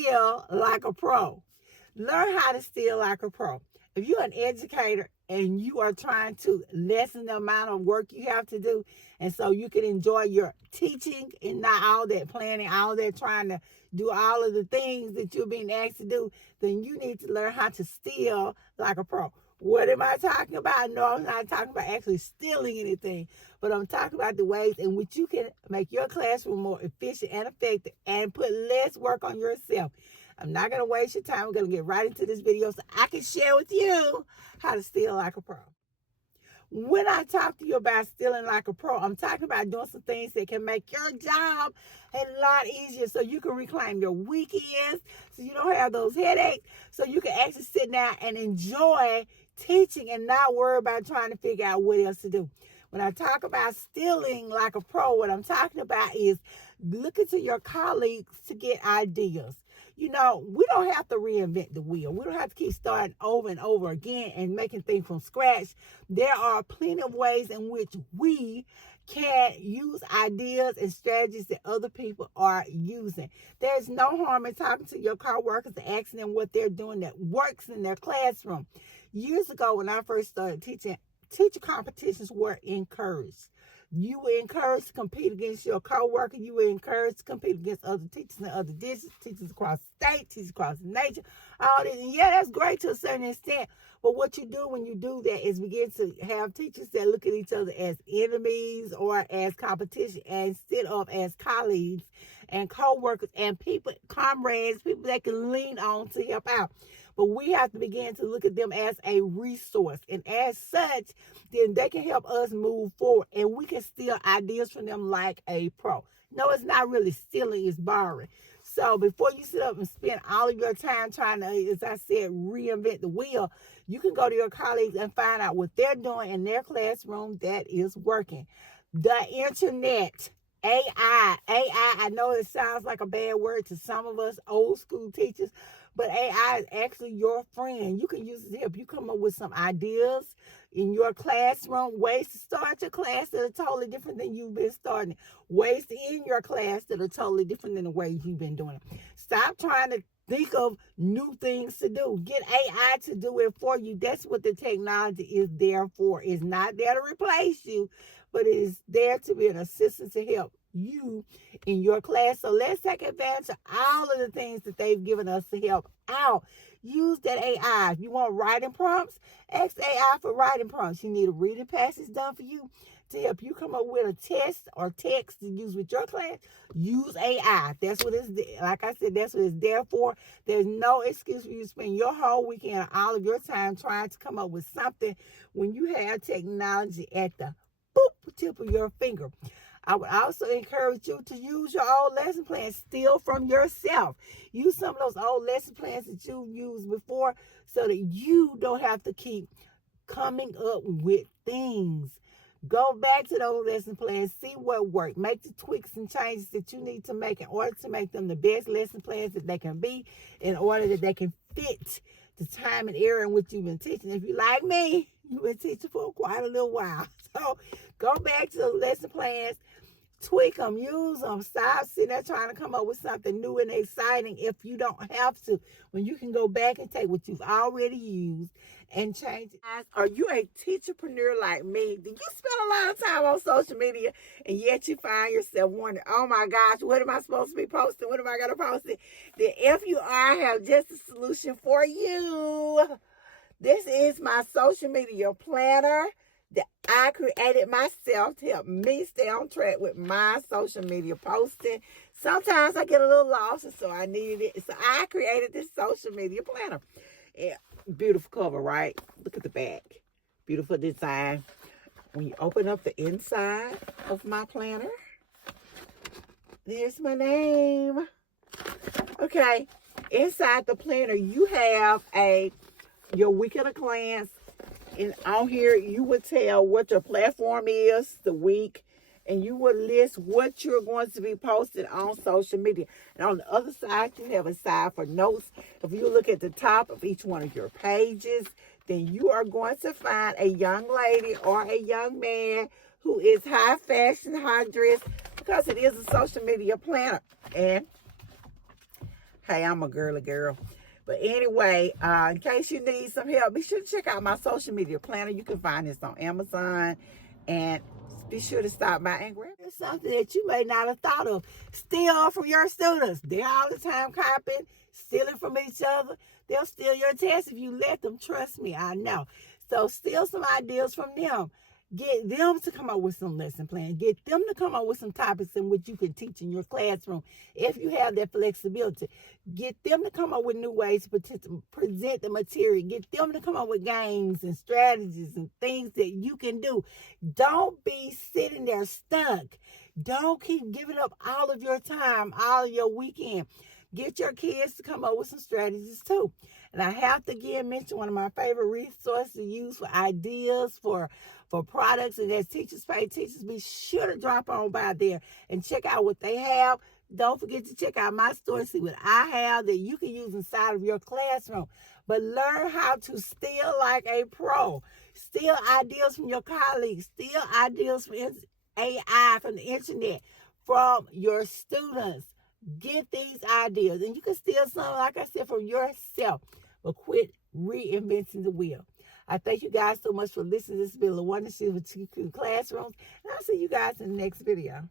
steal like a pro. Learn how to steal like a pro. If you're an educator and you are trying to lessen the amount of work you have to do, and so you can enjoy your teaching and not all that planning, all that trying to do all of the things that you're being asked to do, then you need to learn how to steal like a pro. What am I talking about? No, I'm not talking about actually stealing anything, but I'm talking about the ways in which you can make your classroom more efficient and effective and put less work on yourself. I'm not going to waste your time. We're going to get right into this video so I can share with you how to steal like a pro. When I talk to you about stealing like a pro, I'm talking about doing some things that can make your job a lot easier so you can reclaim your weekends, so you don't have those headaches, so you can actually sit down and enjoy teaching and not worry about trying to figure out what else to do. When I talk about stealing like a pro, what I'm talking about is looking to your colleagues to get ideas. You know, we don't have to reinvent the wheel. We don't have to keep starting over and over again and making things from scratch. There are plenty of ways in which we can use ideas and strategies that other people are using. There's no harm in talking to your coworkers and asking them what they're doing that works in their classroom. Years ago, when I first started teaching, teacher competitions were encouraged. You were encouraged to compete against your coworker. You were encouraged to compete against other teachers in other districts, teachers across the state, teachers across the nation, all this. And yeah, that's great to a certain extent. But what you do when you do that is begin to have teachers that look at each other as enemies or as competition instead of as colleagues and co-workers and people, comrades, people that can lean on to help out. But we have to begin to look at them as a resource. And as such, then they can help us move forward. And we can steal ideas from them like a pro. No, it's not really stealing, it's borrowing. So before you sit up and spend all of your time trying to, as I said, reinvent the wheel, you can go to your colleagues and find out what they're doing in their classroom that is working. The internet, AI, I know it sounds like a bad word to some of us old school teachers, but AI is actually your friend. You can use it to help you come up with some ideas in your classroom, ways to start your class that are totally different than you've been starting, ways to end your class that are totally different than the way you've been doing it. Stop trying to think of new things to do. Get AI to do it for you. That's what the technology is there for. It's not there to replace you, but it is there to be an assistance to help you in your class. So let's take advantage of all of the things that they've given us to help out. Use that AI. If you want writing prompts, ask AI for writing prompts. You need a reading passage done for you to help you come up with a test or text to use with your class. Use AI. That's what it's, like I said, that's what it's there for. There's no excuse for you to spend your whole weekend, all of your time trying to come up with something when you have technology at the tip of your finger. I would also encourage you to use your old lesson plans. Steal from yourself. Use some of those old lesson plans that you used before so that you don't have to keep coming up with things. Go back to those lesson plans, see what worked. Make the tweaks and changes that you need to make in order to make them the best lesson plans that they can be, in order that they can fit the time and era in which you've been teaching. If you like me, you've been teaching for quite a little while. So go back to the lesson plans, tweak them, use them. Stop sitting there trying to come up with something new and exciting if you don't have to. When you can go back and take what you've already used and change it. Are you a teacherpreneur like me? Do you spend a lot of time on social media and yet you find yourself wondering, oh my gosh, what am I supposed to be posting? What am I going to post it? Then if you are, I have just a solution for you. This is my social media planner that I created myself to help me stay on track with my social media posting. Sometimes I get a little lost, and so I needed it. So I created this social media planner. Yeah, beautiful cover, right? Look at the back. Beautiful design. When you open up the inside of my planner, there's my name. Okay, inside the planner, you have your week at a glance. And on here, you would tell what your platform is, the week, and you would list what you're going to be posting on social media. And on the other side, you have a side for notes. If you look at the top of each one of your pages, then you are going to find a young lady or a young man who is high fashion, high dressed, because it is a social media planner. And Hey, I'm a girly girl. But anyway, in case you need some help, be sure to check out my social media planner. You can find this on Amazon. And be sure to stop by and grab something that you may not have thought of. Steal from your students. They're all the time copying, stealing from each other. They'll steal your test if you let them. Trust me, I know. So steal some ideas from them. Get them to come up with some lesson plan. Get them to come up with some topics in which you can teach in your classroom if you have that flexibility. Get them to come up with new ways to present the material. Get them to come up with games and strategies and things that you can do. Don't be sitting there stuck. Don't keep giving up all of your time, all of your weekend. Get your kids to come up with some strategies too. And I have to again mention one of my favorite resources to use for ideas, for products, and as Teachers Pay Teachers. Be sure to drop on by there and check out what they have. Don't forget to check out my store and see what I have that you can use inside of your classroom. But learn how to steal like a pro. Steal ideas from your colleagues. Steal ideas from AI, from the internet, from your students. Get these ideas. And you can steal some, like I said, from yourself. But quit reinventing the wheel. I thank you guys so much for listening. This has been LaWanda Shields with TQ Classrooms. And I'll see you guys in the next video.